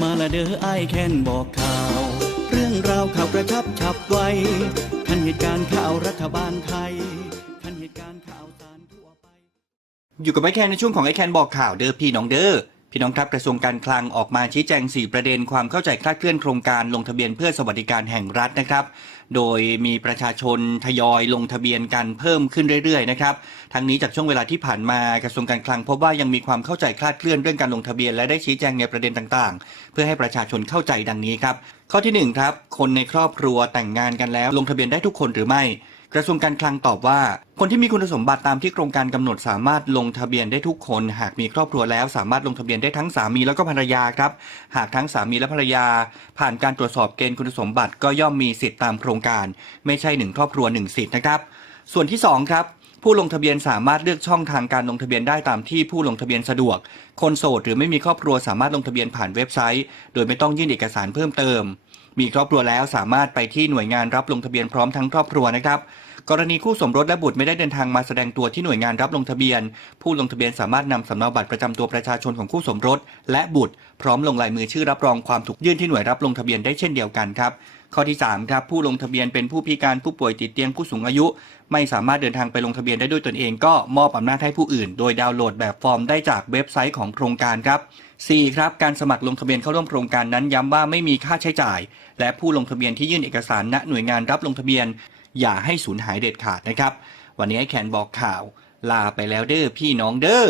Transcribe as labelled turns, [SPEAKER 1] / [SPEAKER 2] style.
[SPEAKER 1] มาละเด้อไอายแค้นบอกข่าว เรื่องราวข่าวกระชับฉับไวทันเหตุการณ์ข่าวรัฐบาลไทยทันเหตุการณ์ข่าวสารทั่วไป
[SPEAKER 2] อยู่กับไอแคนในช่วงของไอแคนบอกข่าวเด้อพี่น้องเด้อ พี่น้องครับกระทรวงการคลังออกมาชี้แจง 4 ประเด็นความเข้าใจคลาดเคลื่อนโครงการลงทะเบียนเพื่อสวัสดิการแห่งรัฐนะครับ โดยมีประชาชนทยอยลงทะเบียนกันเพิ่มขึ้นเรื่อยๆนะครับทั้งนี้จากช่วงเวลาที่ผ่านมากระทรวงการคลังพบว่ายังมีความเข้าใจคลาดเคลื่อนเรื่องการลงทะเบียนและได้ชี้แจงในประเด็นต่างๆ เพื่อให้ประชาชนเข้าใจดังนี้ครับข้อที่หนึ่งครับคนในครอบครัวแต่งงานกันแล้ว ลงทะเบียนได้ทุกคนหรือไม่ กระทรวงการคลังตอบว่า คนที่มีคุณสมบัติตามที่โครงการกำหนดสามารถลงทะเบียนได้ทุกคน หากมีครอบครัวแล้วสามารถลงทะเบียนได้ทั้งสามีแล้วก็ภรรยาครับ หากทั้งสามีและภรรยา ผ่านการตรวจสอบเกณฑ์คุณสมบัติก็ย่อมมีสิทธิ์ตามโครงการ ไม่ใช่หนึ่งครอบครัวหนึ่งสิทธิ์นะครับ ส่วนที่สองครับผู้ลงทะเบียนสามารถเลือกช่องทางการลงทะเบียนได้ตามที่ผู้ลงทะเบียนสะดวก คนโสดหรือไม่มีครอบครัวสามารถลงทะเบียนผ่านเว็บไซต์ โดยไม่ต้องยื่นเอกสารเพิ่มเติม มีครอบครัวแล้วสามารถไปที่หน่วยงานรับลงทะเบียนพร้อมทั้งครอบครัวนะครับ กรณีคู่สมรสและบุตรไม่ได้เดินทางมาแสดงตัวที่หน่วยงานรับลงทะเบียน ผู้ลงทะเบียนสามารถนำสำเนาบัตรประจำตัวประชาชนของคู่สมรส และบุตร พร้อมลงลายมือชื่อรับรองความถูกยื่นที่หน่วยรับลงทะเบียนได้เช่นเดียวกันครับ ข้อที่3ครับผู้ลงทะเบียนเป็นผู้พิการผู้ป่วยติดเตียงผู้สูงอายุ ไม่สามารถเดินทางไปลงทะเบียนได้ด้วยตนเองก็มอบอำนาจให้ผู้อื่น โดยดาวน์โหลดแบบฟอร์มได้จากเว็บไซต์ของโครงการครับ 4. ครับการสมัครลงทะเบียนเข้าร่วมโครงการนั้นย้ำว่าไม่มีค่าใช้จ่าย และผู้ลงทะเบียนที่ยื่นเอกสารณหน่วยงานรับลงทะเบียน อย่าให้สูญหายเด็ดขาดนะครับ วันนี้ไอ้แคนบอกข่าว ลาไปแล้วเด้อพี่น้องเด้อ